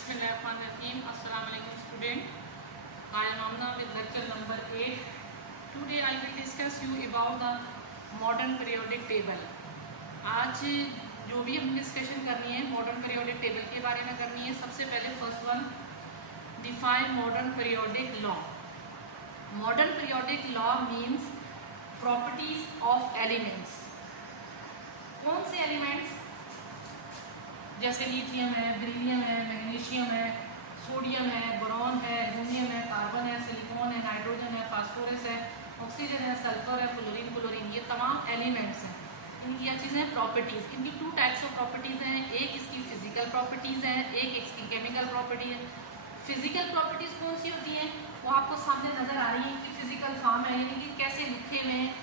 Bismillahirrahmanirrahim. Assalamu alaikum student. I am Amna with lecture number 8. Today I will discuss you about the modern periodic table. आज जो भी हम discussion करनी है modern periodic table के बारे में करनी है। सबसे पहले first one, define modern periodic law. Modern periodic law means properties of elements. कौन से एलिमेंट्स? जैसे लिथियम है, बेरिलियम है, मैग्नीशियम है, सोडियम है, बोरॉन है, एल्यूमिनियम है, कार्बन है, सिलिकॉन है, नाइट्रोजन है, फास्फोरस है, ऑक्सीजन है, सल्फर है, फ्लोरीन, क्लोरीन, ये तमाम एलिमेंट्स हैं। इनकी क्या चीज़ें हैं? प्रॉपर्टीज़। इनकी टू टाइप्स ऑफ प्रॉपर्टीज़ हैं, एक इसकी फिजिकल प्रॉपर्टीज़ हैं, एक इसकी केमिकल प्रॉपर्टी है। फिजिकल प्रॉपर्टीज़ कौन सी होती हैं? वो आपको सामने नज़र आ रही है कि फिजिकल फॉर्म है, यानी कि कैसे लिखे में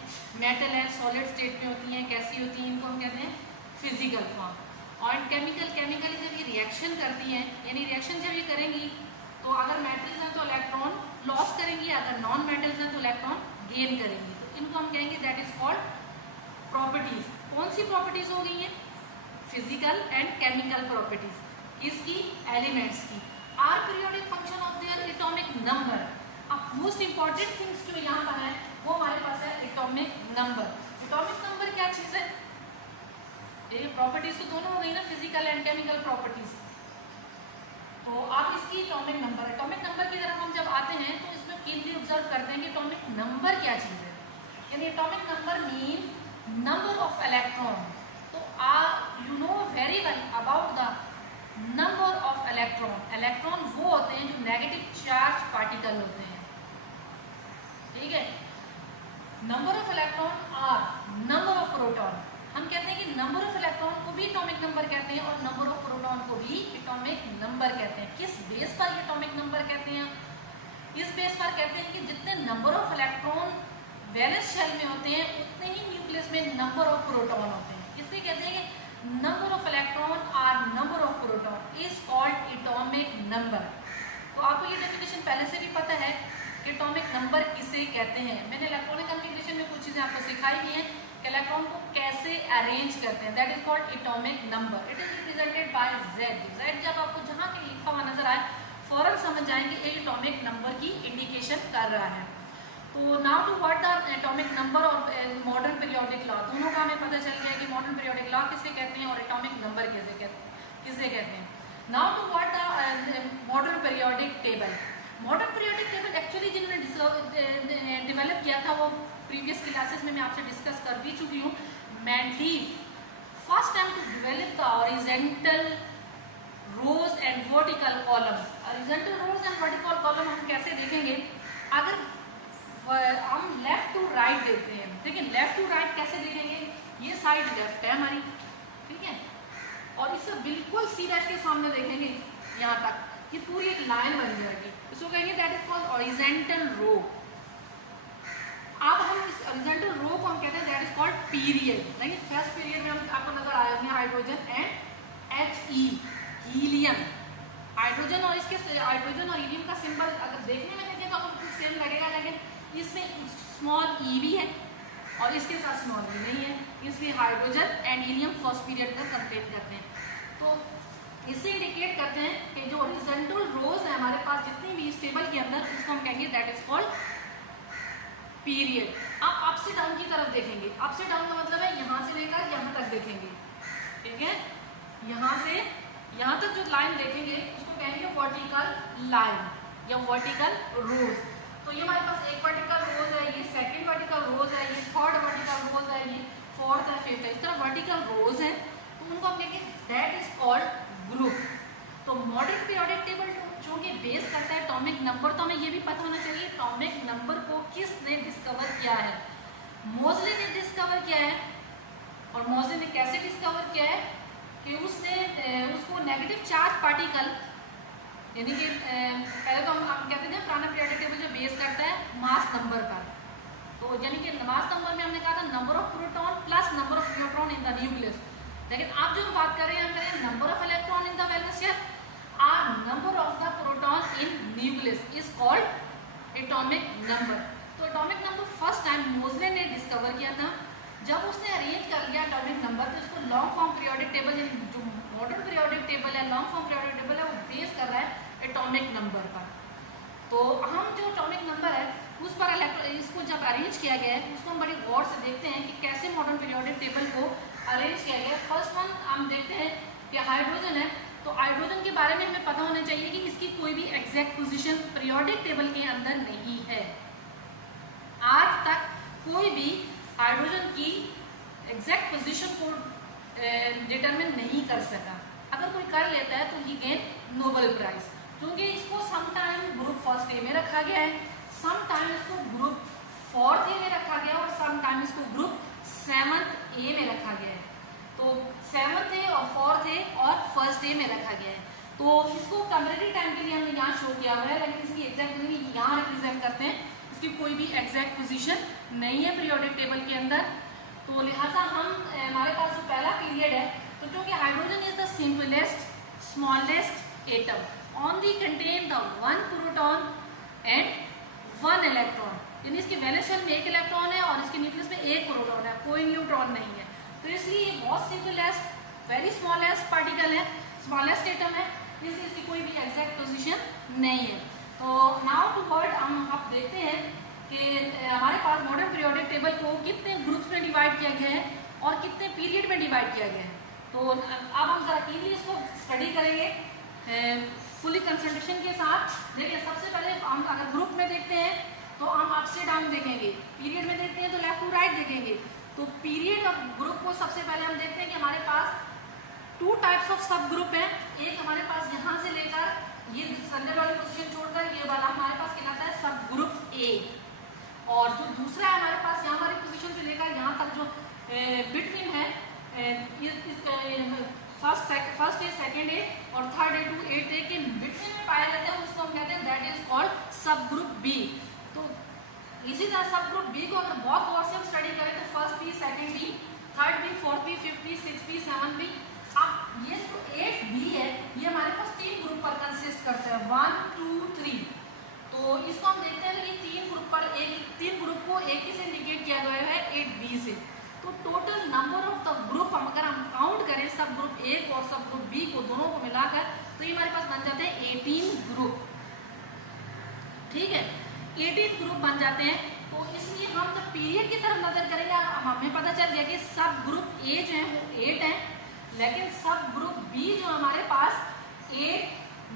मेटल है, सॉलिड स्टेट में होती हैं, कैसी होती हैं, इनको हम कहते हैं फिजिकल फॉर्म। और केमिकल जब ये रिएक्शन करती हैं, यानी रिएक्शन जब ये करेंगी तो अगर मेटल्स हैं तो इलेक्ट्रॉन लॉस करेंगी, अगर नॉन मेटल्स हैं तो इलेक्ट्रॉन गेन करेंगी। तो इनको हम कहेंगे दैट इज कॉल्ड प्रॉपर्टीज। कौन सी प्रॉपर्टीज हो गई हैं? Physical and chemical properties. किसकी? एलिमेंट्स की। Are periodic function of their atomic number. अब मोस्ट इंपॉर्टेंट थिंग्स जो यहाँ पर है वो हमारे पास है एटॉमिक नंबर। एटॉमिक नंबर क्या चीज़ है? ये प्रॉपर्टीज तो दोनों हो गई ना, फिजिकल एंड केमिकल प्रॉपर्टीज। तो आप इसकी एटॉमिक नंबर की तरफ हम जब आते हैं तो इसमें कीनली ऑब्जर्व करते हैं कि एटॉमिक नंबर क्या चीज़ है। यानी atomic number mean number of electron. तो you know very well about the number of electron. Electron वो होते हैं जो नेगेटिव चार्ज पार्टिकल होते हैं, ठीक है। Number of electron are number of proton. हम कहते हैं कि नंबर ऑफ इलेक्ट्रॉन को भी एटॉमिक नंबर कहते हैं और नंबर ऑफ प्रोटॉन को भी एटॉमिक नंबर कहते हैं। किस बेस पर ये एटॉमिक नंबर कहते हैं? इस बेस पर कहते हैं कि जितने number of electron valence shell में होते हैं उतने ही न्यूक्लियस में नंबर ऑफ प्रोटॉन होते हैं। इसलिए कहते हैं कि number of electron are number of proton is called atomic number. तो आपको ये डेफिनेशन पहले से भी पता है कि एटॉमिक नंबर किसे कहते हैं। मैंने इलेक्ट्रॉनिक कन्फिगरेशन में कुछ चीज़ें आपको सिखाई भी हैं कि इलेक्ट्रॉन को कैसे अरेंज करते हैं। That is called atomic number. It is represented by Z. Z जब आपको जहाँ कहीं लिखा हुआ नजर आए फौरन समझ जाएंगे एक एटॉमिक नंबर की इंडिकेशन कर रहा है। तो now to what the atomic number और मॉडर्न पीरियोडिक लॉ, दोनों का हमें पता चल गया कि मॉडर्न पीरियोडिक लॉ किसे कहते हैं और एटॉमिक नंबर किसे कहते हैं। Now to what the modern periodic table. Modern periodic table actually जिन्होंने डेवलप किया था वो प्रीवियस क्लासेस में मैं आपसे डिस्कस कर भी चुकी हूँ। Mendeleev first time to develop the horizontal rows and vertical columns. Horizontal rows and vertical column हम कैसे देखेंगे? अगर हम लेफ्ट टू राइट देखते हैं, देखिए लेफ्ट टू राइट कैसे देखेंगे? ये साइड लेफ्ट है हमारी, ठीक है, और इसे बिल्कुल सीधा इसके सामने देखेंगे यहाँ तक, ये पूरी एक लाइन बन जाएगी। इसको कहेंगे that is called horizontal row. अब हम इस हॉरिजॉन्टल रो को हम कहते हैं दैट इज कॉल्ड पीरियड। देखिए फर्स्ट पीरियड में हम आपको नजर आएंगे hydrogen and He, helium. Hydrogen और हीलियम का सिंबल अगर देखने में देखें तो आपको बिल्कुल सेम लगेगा, लेकिन इसमें स्मॉल ई भी है और इसके साथ स्मॉल ई नहीं है, इसलिए hydrogen and helium first period को कंपेयर करते हैं। तो इससे इंडिकेट करते हैं कि जो हॉरिजॉन्टल रोज है हमारे पास जितनी भी इस टेबल के अंदर, उसको हम कहेंगे दैट इज कॉल्ड पीरियड। आप अप से डाउन की तरफ देखेंगे। अप से डाउन का मतलब है यहाँ से लेकर यहाँ तक देखेंगे, ठीक है। यहाँ से यहाँ तक जो लाइन देखेंगे उसको कहेंगे वर्टिकल लाइन या वर्टिकल रोज। तो ये हमारे पास एक वर्टिकल रोज है, ये सेकंड वर्टिकल रोज है, ये थर्ड वर्टिकल रोज है, ये फोर्थ है, फिफ्थ है, इस तरह वर्टिकल रोज है। तो उनको हम कहेंगे दैट इज कॉल्ड ग्रुप। तो मॉडर्न पीरियोडिक टेबल चूंकि बेस करता है एटॉमिक नंबर, तो हमें ये भी पता होना चाहिए एटॉमिक नंबर को किसने डिस्कवर किया है। मोज़ले ने डिस्कवर किया है। और मोज़ले ने कैसे डिस्कवर किया है कि उसको नेगेटिव चार्ज पार्टिकल, यानी कि पहले तो हम कहते थे पुराना पीरियोडिक टेबल जो बेस करता है मास नंबर पर। तो यानी कि मास नंबर में हमने कहा था number of proton plus number of neutron in the nucleus. लेकिन आप जो बात कर रहे हैं हम करें number of electron in the valence shell are number of the proton in nucleus is called atomic number. तो atomic number first time Moseley ने डिस्कवर किया था। जब उसने अरेंज कर लिया एटॉमिक नंबर तो इसको लॉन्ग फॉर्म पीरियोडिक टेबल जो मॉडर्न पीरियोडिक टेबल है, लॉन्ग फॉर्म पीरियोडिक टेबल है, वो बेस कर रहा है एटॉमिक नंबर पर। तो हम जो एटॉमिक नंबर है उस पर इसको जब अरेंज किया गया है उसको हम बड़ी गौर से देखते हैं कि कैसे मॉडर्न पीरियोडिक टेबल को अरेंज किया गया है। फर्स्ट वन हम देखते हैं कि हाइड्रोजन है, तो हाइड्रोजन के बारे में हमें पता होना चाहिए कि इसकी कोई भी एग्जैक्ट पोजीशन पीरियोडिक टेबल के अंदर नहीं है। आज तक कोई भी हाइड्रोजन की एग्जैक्ट पोजीशन को डिटरमिन नहीं कर सका। अगर कोई कर लेता है तो ही गेन नोबेल प्राइज, क्योंकि इसको समटाइम ग्रुप फर्स्ट ए में रखा गया है, समटाइम इसको ग्रुप फोर्थ ए में रखा गया है और समटाइम इसको ग्रुप सेवंथ ए में रखा गया है। तो सेवंथ ए और फोर्थ ए और फर्स्ट ए में रखा गया है। तो इसको कंपेरेटिव टाइम के लिए हमने यहाँ शो किया हुआ है, लेकिन इसकी एग्जैक्ट पोजीशन यहाँ रिप्रेजेंट करते हैं, इसकी कोई भी एग्जैक्ट पोजीशन नहीं है पीरियोडिक टेबल के अंदर। तो लिहाजा हम हमारे पास जो पहला पीरियड है, तो क्योंकि hydrogen is the simplest smallest atom on the contain the 1 proton and 1 electron, यानी इसके वैलेंस शेल में 1 इलेक्ट्रॉन है और इसके न्यूक्लियस में 1 प्रोटॉन है, कोई न्यूट्रॉन नहीं है। तो इसलिए ये बहुत सिंपलेस्ट वेरी स्मॉलेस्ट पार्टिकल है, स्मॉलेस्ट एटम है, इसलिए इसकी कोई भी एग्जैक्ट पोजीशन नहीं है। तो नाउ टू वर्ड हम आप देखते हैं कि हमारे पास मॉडर्न पीरियोडिक टेबल को कितने ग्रुप्स में डिवाइड किया गया है और कितने पीरियड में डिवाइड किया गया है। तो अब हम जरा क्लियरली इसको स्टडी करेंगे फुली कंसंट्रेशन के साथ। देखिए सबसे पहले हम अगर ग्रुप में देखते हैं तो हम अप से डाउन देखेंगे, पीरियड में देखते हैं तो लेफ्ट टू राइट देखेंगे। तो पीरियड और ग्रुप को सबसे पहले हम देखते हैं कि हमारे पास 2 टाइप्स ऑफ सब ग्रुप है। एक हमारे पास यहाँ से लेकर ये संडे वाली पोजीशन छोड़कर ये वाला हमारे पास कहलाता है सब ग्रुप ए, और जो दूसरा है हमारे पास यहाँ वाली पोजीशन से लेकर यहाँ तक जो बिटवीन है फर्स्ट ए सेकेंड ए और थर्ड ए टू एट ए के बिटवीन में पाया जाता है, उसको हम कहते हैं दैट इज कॉल्ड सब ग्रुप बी। तो इसी तरह सब ग्रुप बी को अगर बहुत गौर से हम स्टडी करें तो first B, second B, third B, fourth B, fifth B, six B, seven B. अब ये जो 8B है ये हमारे पास 3 ग्रुप पर कंसिस्ट करता है, 1 2 3। तो इसको हम देखते हैं कि 3 ग्रुप पर तीन ग्रुप को एक ही से इंडिकेट किया गया है 8B से। तो total number of the group अगर हम काउंट करें सब ग्रुप ए और सब ग्रुप बी को दोनों को मिलाकर तो ये हमारे पास बन जाते हैं 18 ग्रुप। ठीक है, 18 ग्रुप बन जाते हैं। तो इसलिए हम जब पीरियड की तरफ नजर करेंगे हमें पता चल गया कि सब ग्रुप ए जो है वो 8 है, लेकिन सब ग्रुप बी जो हमारे पास 8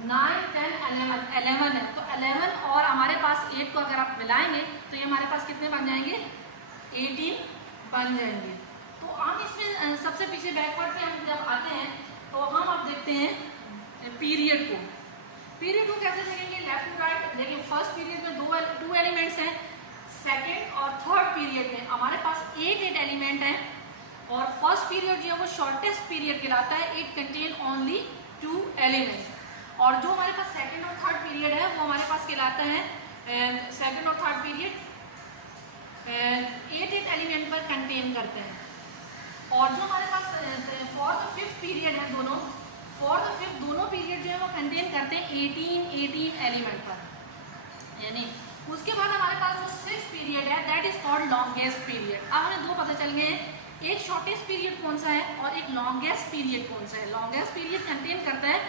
9 10 11 है। तो 11 और हमारे पास 8 को अगर आप मिलाएंगे तो ये हमारे पास कितने बन जाएंगे, 18 बन जाएंगे। तो हम इसमें सबसे पीछे बैकवर्ड पे हम जब आते हैं तो हम अब देखते हैं पीरियड को। पीरियड को कैसे देखेंगे, लेफ्ट टू राइट। देखिए फर्स्ट पीरियड में दो एलिमेंट्स हैं, सेकेंड और थर्ड पीरियड में हमारे पास 8 एलिमेंट हैं, और फर्स्ट पीरियड जो है वो शॉर्टेस्ट पीरियड कहलाता है, इट कंटेन ओनली 2 एलिमेंट्स। और जो हमारे पास सेकंड और थर्ड पीरियड है वो हमारे पास कहलाता है सेकंड और थर्ड पीरियड 8 एलिमेंट पर कंटेन करते हैं। और जो हमारे पास फोर्थ और फिफ्थ पीरियड है, फोर्थ और फिफ्थ दोनों पीरियड जो है वो कंटेन करते हैं 18 एलिमेंट पर। यानी उसके बाद हमारे पास जो सिक्स्थ पीरियड है that is called longest period. अब हमें दो पता चल गए, एक शॉर्टेस्ट पीरियड कौन सा है और एक लॉन्गेस्ट पीरियड कौन सा है। लॉन्गेस्ट पीरियड कंटेन करता है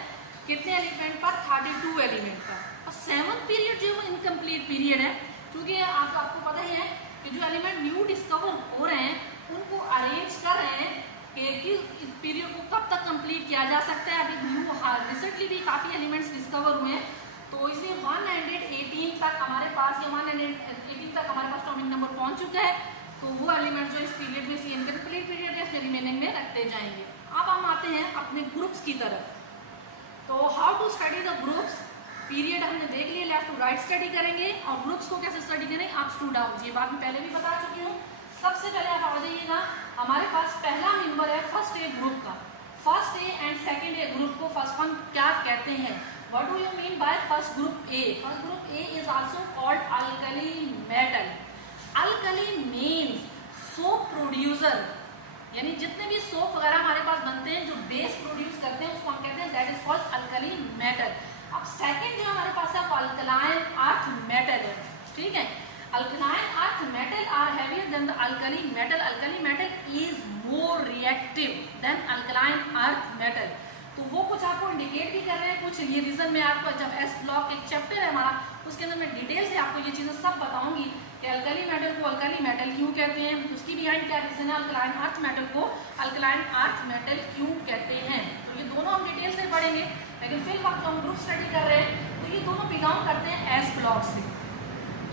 कितने एलिमेंट पर, 32 एलिमेंट पर। और सेवंथ पीरियड जो है वो इनकम्प्लीट पीरियड है, क्योंकि आपको पता ही है कि जो एलिमेंट न्यू डिस्कवर हो रहे हैं उनको अरेंज कर रहे हैं कि इस पीरियड को कब तक कंप्लीट किया जा सकता है। अभी न्यू रिसेंटली भी काफ़ी एलिमेंट्स डिस्कवर हुए हैं, तो इसलिए 118 तक हमारे पास, 118 तक हमारे पास एटॉमिक नंबर पहुंच चुका है। तो वो एलिमेंट जो इस पीरियड में, इसलिए इनकम्प्लीट पीरियड है, इसमें रिमेनिंग में रखते जाएंगे। अब हम आते हैं अपने ग्रुप्स की तरफ। तो how to study the groups, period हमने देख लिया, लेफ्ट टू राइट स्टडी करेंगे, और ग्रुप्स को कैसे स्टडी करेंगे, अप टू डाउन, ये बात मैं पहले भी बता चुकी हूँ। सबसे पहले आप आ जाइएगा, हमारे पास पहला मेंबर है फर्स्ट ए ग्रुप का। First A and second A group को फर्स्ट वन क्या कहते हैं, what do you mean by first group A. First group A is also called alkali metal. Alkali means soap producer, यानी जितने भी soap वगैरह हमारे पास बनते हैं जो बेस प्रोड्यूस करते हैं उसको हम कहते हैं that is called alkali metal. अब सेकंड जो हमारे पास है वो अल्कलाइन अर्थ मेटल है। ठीक है, alkaline earth metal are heavier than the alkali metal. Alkali metal is more reactive than alkaline earth metal. तो वो कुछ आपको इंडिकेट भी कर रहे हैं, कुछ ये रीजन में आपको जब एस ब्लॉक एक चैप्टर है हमारा उसके अंदर मैं डिटेल से आपको ये चीज़ें सब बताऊंगी कि अल्कली मेटल को अल्कली मेटल क्यों कहते हैं, उसकी बिहाइंड क्या रीजन है, अल्कलाइन अर्थ मेटल को अल्कलाइन अर्थ मेटल क्यों कहते हैं। तो ये दोनों हम डिटेल से पढ़ेंगे, लेकिन फिर वक्त हम ग्रुप स्टडी कर रहे हैं तो ये दोनों बिलोंग करते हैं एस ब्लॉक से,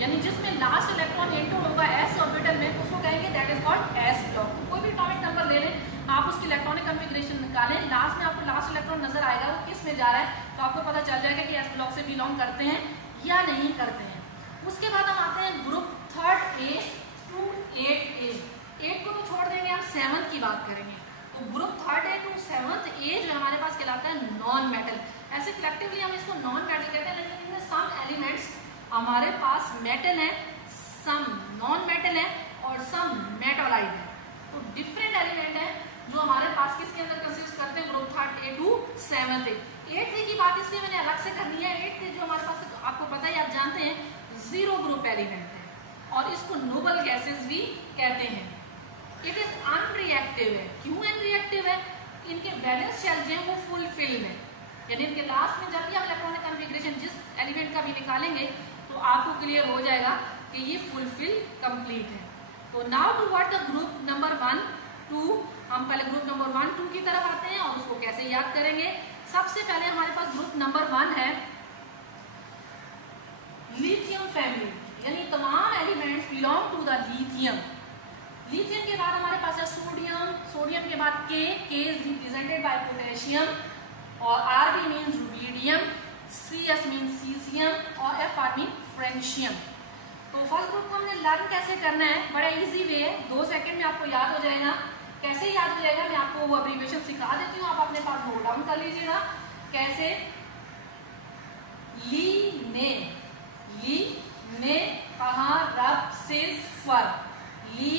यानी जिसमें लास्ट इलेक्ट्रॉन एंटर होगा एस ऑर्बिटल में उसको कहेंगे that is called S block. तो कोई भी एटॉमिक नंबर ले लें आप, उसकी इलेक्ट्रॉनिक कॉन्फ़िगरेशन निकालें, लास्ट में आपको लास्ट इलेक्ट्रॉन नजर आएगा वो किस में जा रहा है, तो आपको पता चल जाएगा कि एस ब्लॉक से बिलोंग करते हैं या नहीं करते हैं। उसके बाद हम आते हैं group third A to 8A। 8 को तो छोड़ देंगे, हम 7th की बात करेंगे। तो group third A to 7th A जो हमारे पास कहलाता है नॉन मेटल। ऐसे कलेक्टिवली हम इसको नॉन मेटल कहते हैं, लेकिन इनमें सम एलिमेंट्स हमारे पास मेटल है, सम नॉन मेटल है और सम मेटालाइट है। तो डिफरेंट एलिमेंट है जो हमारे पास किसके अंदर कंसिस्ट करते हैं, group third A to 7th A. 8th की बात इसलिए मैंने अलग से करनी है, 8th जो हमारे पास आपको पता ही, आप जानते हैं जीरो ग्रुप एलिमेंट है और इसको नोबल गैसेस भी कहते हैं। इट इज अनरिएक्टिव है। क्यों अनरिएक्टिव है, इनके वैलेंस शेल जो है वो फुलफिल्ड है, यानी इनके लास्ट में जब भी हम इलेक्ट्रॉनिक कॉन्फ़िगरेशन जिस एलिमेंट का भी निकालेंगे तो आपको क्लियर हो जाएगा कि ये फुलफिल कंप्लीट है। तो now to what the group number 1 2, हम पहले ग्रुप नंबर 1 2 की तरफ आते हैं और उसको कैसे याद करेंगे। सबसे पहले हमारे पास ग्रुप नंबर 1 है लिथियम फैमिली, यानी तमाम elements belong to the lithium. Lithium के बाद हमारे पास है सोडियम, सोडियम के बाद के इज रिप्रेजेंटेड बाय पोटेशियम और Rb means rubidium, Cs means caesium और Fr मींस फ्रेंशियम। तो फर्स्ट ग्रुप को हमने लर्न कैसे करना है, बड़ा इजी वे है, 2 सेकंड में आपको याद हो जाएगा। कैसे याद हो जाएगा मैं आपको वो अब्रीविएशन सिखा देती हूँ, आप अपने पास नोट डाउन कर लीजिएगा। कैसे, ली ने कहा रब सिस फर, ली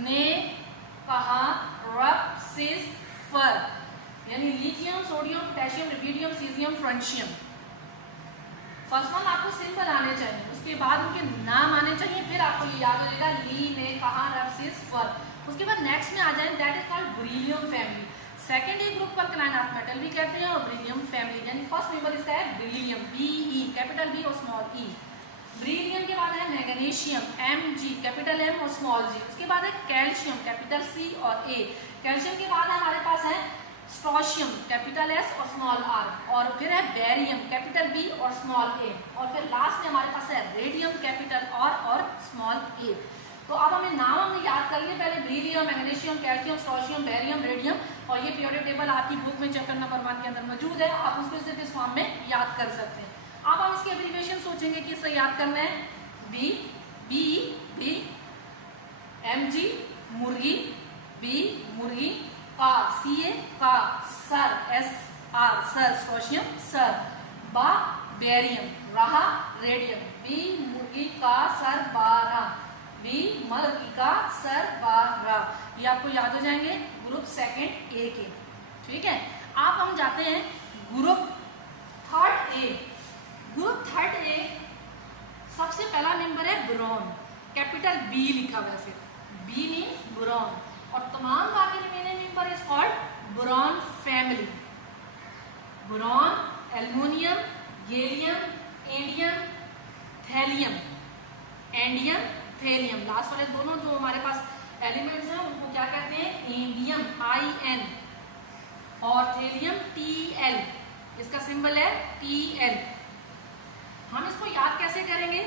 ने कहा रब सिस फर, यानी lithium sodium potassium rubidium caesium francium. First one आपको सिंपल आने चाहिए, उसके बाद उनके नाम आने चाहिए, फिर आपको ये याद हो जाएगा ली ने कहा रब सिस फर। उसके बाद नेक्स्ट में आ जाए that is called beryllium family. Second A group को अल्कलाइन अर्थ मेटल भी कहते हैं और बेरिलियम फैमिली, यानी फर्स्ट मेंबर इसका है बेरिलियम, BE कैपिटल B और स्मॉल e। बेरिलियम के बाद है मैग्नीशियम, Mg कैपिटल M और स्मॉल g। उसके बाद है कैल्शियम कैपिटल C और A। कैल्शियम के बाद हमारे पास है स्ट्रोशियम कैपिटल S और स्मॉल r, और फिर है बेरियम कैपिटल B और स्मॉल a, और फिर लास्ट में हमारे पास है रेडियम कैपिटल R और स्मॉल a। तो अब हमें नाम हमने याद कर लिए, पहले beryllium, magnesium, calcium, strontium, barium, radium, और ये पीरियोडिक टेबल आपकी बुक में चैप्टर नंबर 1 के अंदर मौजूद है, आप उसको सिर्फ इस फॉर्म में याद कर सकते हैं। अब हम इसके एब्रीविएशन सोचेंगे कि इसे याद करना है, B Mg मुर्गी, B मुर्गी, का CA का सर SR सर स्ट्रोशियम सर, बा बेरियम, रहा रेडियम, B मुर्गी का सर बारा, B मुर्गी का सर बारा। ये आपको याद हो जाएंगे ग्रुप सेकंड ए के, ठीक है। अब हम जाते हैं ग्रुप थर्ड ए। ग्रुप थर्ड ए सबसे पहला नंबर है बोरॉन, कैपिटल B लिखा हुआ है, B मींस बोरॉन, और तमाम बाकी remaining member is called boron family. Boron, aluminium, gallium, indium, thallium, indium, thallium, last वाले दोनों जो हमारे पास एलिमेंट्स हैं उनको क्या कहते हैं, एंडियम IN और थैलियम TL, इसका सिंबल है TL। हम इसको याद कैसे करेंगे,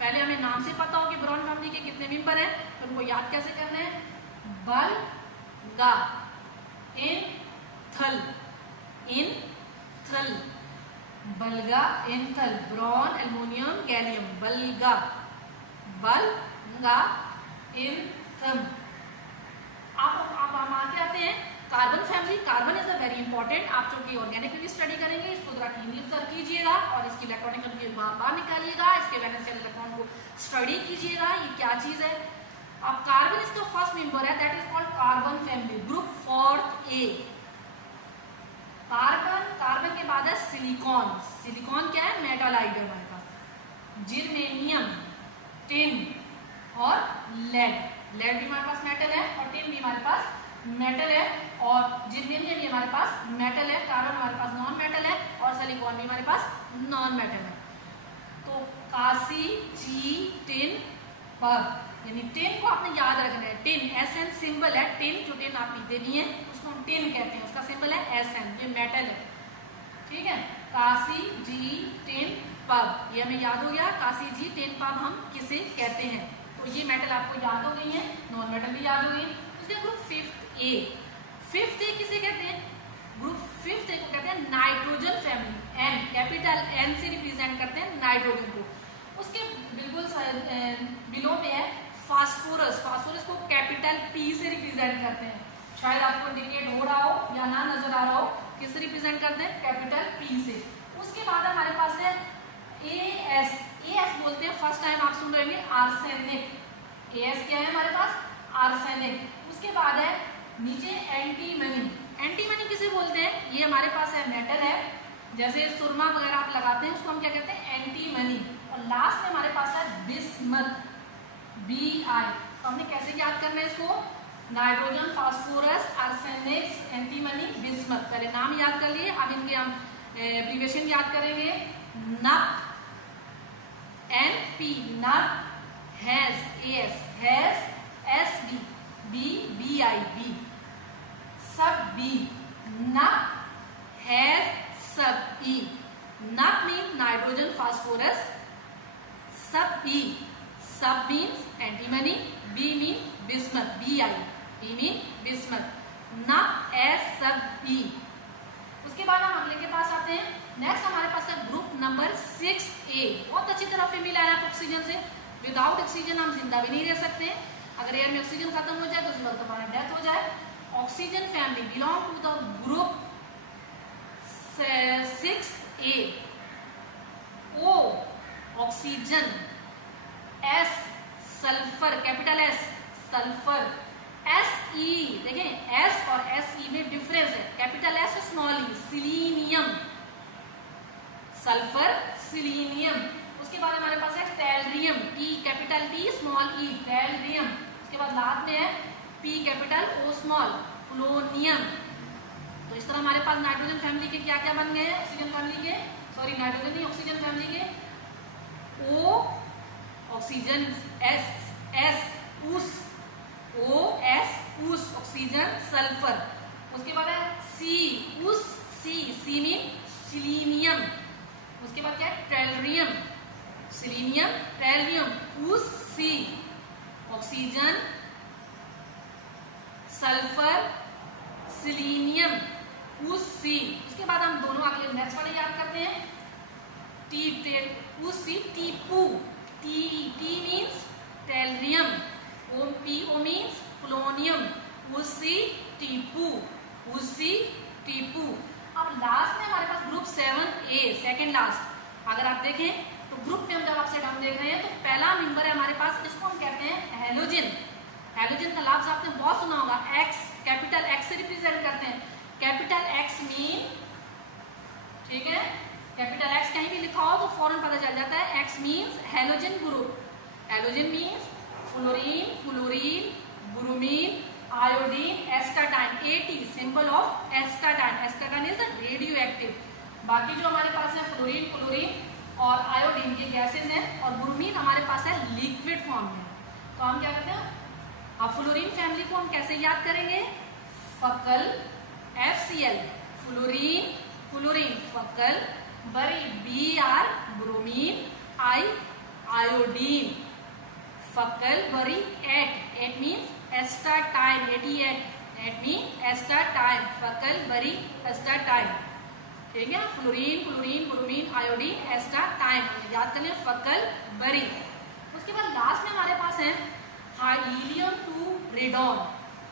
पहले हमें नाम से पता हो कि बोरॉन फैमिली के कितने मेंबर हैं, तो उनको याद कैसे करना है, बलगा, इनथल, इनथल, बलगा इनथल, बोरॉन एल्युमिनियम गैलियम, बलगा, बलगा इनथल। आप हम आगे आते हैं carbon family. Carbon is a very important, आप जो कि ऑर्गेनिक भी स्टडी करेंगे इसको जरा क्लीनली कर कीजिएगा और इसकी इलेक्ट्रॉनिक बाहर निकालिएगा, इसके वैलेंस इलेक्ट्रॉन को स्टडी कीजिएगा, ये क्या चीज है। अब कार्बन इसका फर्स्ट मेंबर है, that is called carbon family, group fourth A. Carbon के बाद है सिलिकॉन, सिलिकॉन क्या है, मेटालाइट है हमारे पास, जर्मेनियम, टिन और लेड, लेड भी हमारे पास मेटल है और टिन भी हमारे पास मेटल है, और जिर्मेनियम भी हमारे पास मेटल है, कार्बन हमारे पास नॉन मेटल है, और सिलिकॉन भी हमारे पास नॉन मेटल है। तो कांसी, ची, टिन, पब, यानी टिन को आपने याद रखना है। टिन SN सिंबल है, टिन जो टिन आप पीते नहीं है उसको हम टिन कहते हैं, उसका सिंबल है SN, ये मेटल है, ठीक है। कांसी, जी, टिन, पब, ये हमें याद हो गया। कांसी, जी, टिन, पब हम किसे कहते हैं, तो ये मेटल आपको याद हो गई है, नॉन मेटल भी याद हो गई। उसके group 5th A, 5th A किसे कहते हैं, ग्रुप 5th A को कहते हैं nitrogen family, N, capital N से रिप्रेजेंट करते हैं नाइट्रोजन को। उसके बिल्कुल बिलो में है फास्फोरस, फास्फोरस को कैपिटल P से रिप्रेजेंट करते हैं, शायद आपको इंडिकेट हो रहा हो या ना नजर आ रहा हो, किससे रिप्रेजेंट करते हैं, कैपिटल P से। उसके बाद हमारे पास है AS, AS बोलते हैं, फर्स्ट टाइम आप सुन रहे होंगे, आर्सेनिक, AS क्या है हमारे पास, आर्सेनिक। उसके बाद है नीचे एंटीमनी, एंटीमनी किसे बोलते हैं, ये हमारे पास है मेटल है, जैसे सुरमा वगैरह आप लगाते हैं उसको हम क्या कहते हैं, एंटीमनी। और लास्ट में हमारे पास है बिस्मथ, BI, तो हमने कैसे याद करना है इसको, nitrogen, phosphorus, arsenic, antimony, bismuth, पहले नाम याद कर लिए, अब इनके हम एब्रिविएशन याद करेंगे। नप, NP, नप, हैज, AS, हैज, SB, BI, B, सब, B, नप, हैज, सब, E, नप मीन नाइट्रोजन, फास्फोरस, सब, E, सब means antimony, B mean bismuth, BI, B mean bismuth, नप, S, सब, E। उसके बाद हम अगले के पास आते हैं। नेक्स्ट हमारे पास है ग्रुप नंबर 6A, बहुत अच्छी तरह फेमिलियर है ऑक्सीजन से, विदाउट ऑक्सीजन हम जिंदा भी नहीं रह सकते, अगर एयर में ऑक्सीजन खत्म हो जाए तो उस वक्त हमारा डेथ हो जाए। Oxygen family belong to the group 6A, O oxygen, S sulphur, capital S sulphur, SE, देखें S और SE में डिफरेंस है, कैपिटल S और small e, selenium, sulphur, selenium. उसके बाद हमारे पास है tellurium, T capital T small e, tellurium. उसके बाद लास्ट में है P capital O small, polonium. तो इस तरह हमारे पास नाइट्रोजन फैमिली के क्या क्या बन गए हैं, ऑक्सीजन फैमिली के, सॉरी नाइट्रोजन नहीं, ऑक्सीजन फैमिली के, O ऑक्सीजन, S उस, OS उस ऑक्सीजन, सल्फर। उसके बाद है C उस, C मीन सिलीनियम। उसके बाद क्या है टेलरियम, सिलीनियम, टेलरियम, उस, C ऑक्सीजन, सल्फर, सिलीनियम, उस, C। उसके बाद हम दोनों अगले नेक्स्ट वाले याद करते हैं, उस, C, Tipu, T means tellurium, O means polonium, उसी, टीपू, उसी, टीपू। अब लास्ट में हमारे पास ग्रुप 7A, सेकंड लास्ट, अगर आप देखें तो ग्रुप में हम जब आपसे हम देख रहे हैं तो पहला मेंबर है हमारे पास, इसको हम कहते हैं हेलोजन। हेलोजन का लफ्ज आपने बहुत सुना होगा, X, कैपिटल X से रिप्रेजेंट करते हैं, कैपिटल X मीन, ठीक है, कैपिटल X कहीं भी लिखा हो तो फौरन पता चल जाता है, X means halogen group. Halogen means fluorine, chlorine, bromine, iodine, एस्टाटाइन, AT symbol of एस्टाटाइन, एस्टाटाइन is radio active. बाकी जो हमारे पास है फ्लोरीन, क्लोरीन और आयोडीन ये गैसेज हैं, और ब्रोमीन हमारे पास है लिक्विड फॉर्म में। तो हम क्या करते हैं, अब फ्लोरीन फैमिली को हम कैसे याद करेंगे, फकल, FCl, फ्लोरीन, क्लोरीन, फकल, बरी, Br, ब्रोमीन, I, आयोडीन, फकल, बरी, at means astatine, 88, at mean astatine, फकल, बरी, एस्टाटाइन, ठीक है। Fluorine, chlorine, bromine, iodine, astatine, याद कर लें, फकल, बरी। उसके बाद लास्ट में हमारे पास है हीलियम 2 रेडॉन।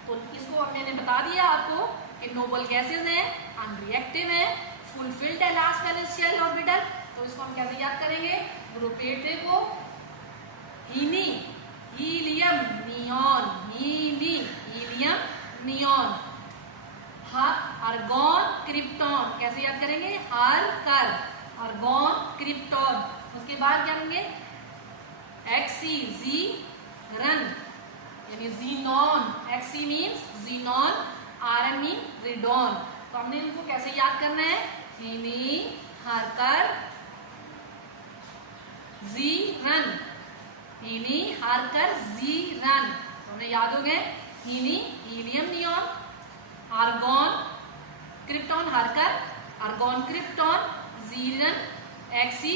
तो इसको मैंने बता दिया आपको कि नोबल गैसेज हैं, अनरिएक्टिव हैं, फुलफिल्ड है लास्ट वैलेंस शेल ऑर्बिटल। तो इसको हम कैसे याद करेंगे, ग्रुप 8 को हीनी, हीलियम, नियॉन, हीनी, हीलियम, नियॉन, आर्गॉन, क्रिप्टॉन, कैसे याद करेंगे, हर कर, आर्गॉन, क्रिप्टॉन। उसके बाद क्या करेंगे, XCZ, रन, यानी xenon, Xe means xenon, Rn mean radon. तो हमने इनको कैसे याद करना है, हीनी हारकर जीरन, हीनी हारकर जीरन। तो हमें याद हो गए, हीनी हीलियम नियॉन, आर्गॉन क्रिप्टॉन हारकर आर्गॉन क्रिप्टॉन, जीरन Xe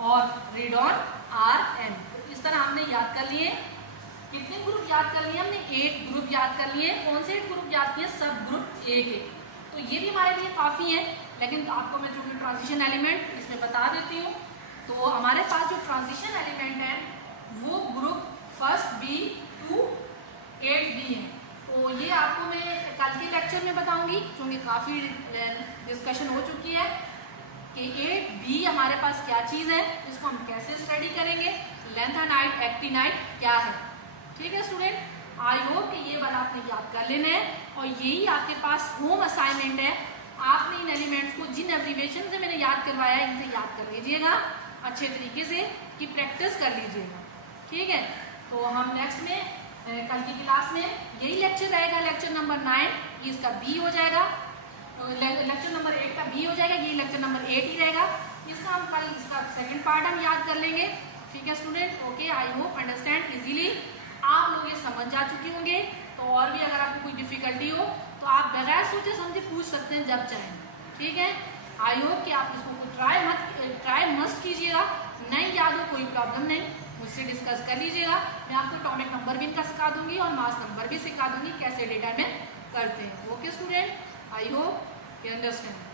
और रेडॉन Rn। तो इस तरह हमने याद कर लिए। कितने ग्रुप याद कर लिए हमने, 8 ग्रुप याद कर लिए। कौन से ग्रुप याद किए, सब ग्रुप A के। तो ये भी हमारे लिए काफ़ी है, लेकिन आपको मैं जो ट्रांजिशन एलिमेंट इसमें बता देती हूँ। तो हमारे पास जो ट्रांजिशन एलिमेंट है वो group first B to 8B है। तो ये आपको मैं कल के लेक्चर में बताऊंगी, क्योंकि काफ़ी डिस्कशन हो चुकी है कि 8B हमारे पास क्या चीज़ है, इसको हम कैसे स्टडी करेंगे, लैंथेनाइट एक्टिनाइट क्या है। ठीक है स्टूडेंट, आई होप कि ये वाला आपने याद कर लेना है, और यही आपके पास होम असाइनमेंट है। आपने इन एलिमेंट्स को जिन एब्रीविएशन से मैंने याद करवाया है इनसे याद कर लीजिएगा अच्छे तरीके से, कि प्रैक्टिस कर लीजिएगा। ठीक है, तो हम नेक्स्ट में कल की क्लास में यही लेक्चर रहेगा, लेक्चर नंबर 9, ये इसका B हो जाएगा। लेक्चर नंबर 8 का B हो जाएगा, ये लेक्चर नंबर 8 ही रहेगा। इसका हम कल इसका सेकंड पार्ट हम याद कर लेंगे। ठीक है student, okay, I hope understand easily आप लोग ये समझ जा चुके होंगे। तो और भी अगर आपको कोई डिफिकल्टी हो तो आप बगैर सोचे समझे पूछ सकते हैं जब चाहें। ठीक है, आई होप कि आप इसको ट्राई मस्ट कीजिएगा। नहीं याद हो कोई प्रॉब्लम नहीं, मुझसे डिस्कस कर लीजिएगा। मैं आपको एटॉमिक नंबर भी इनका सिखा दूंगी और मास नंबर भी सिखा दूंगी, कैसे डिटरमिन करते हैं। Okay student, I hope you understand.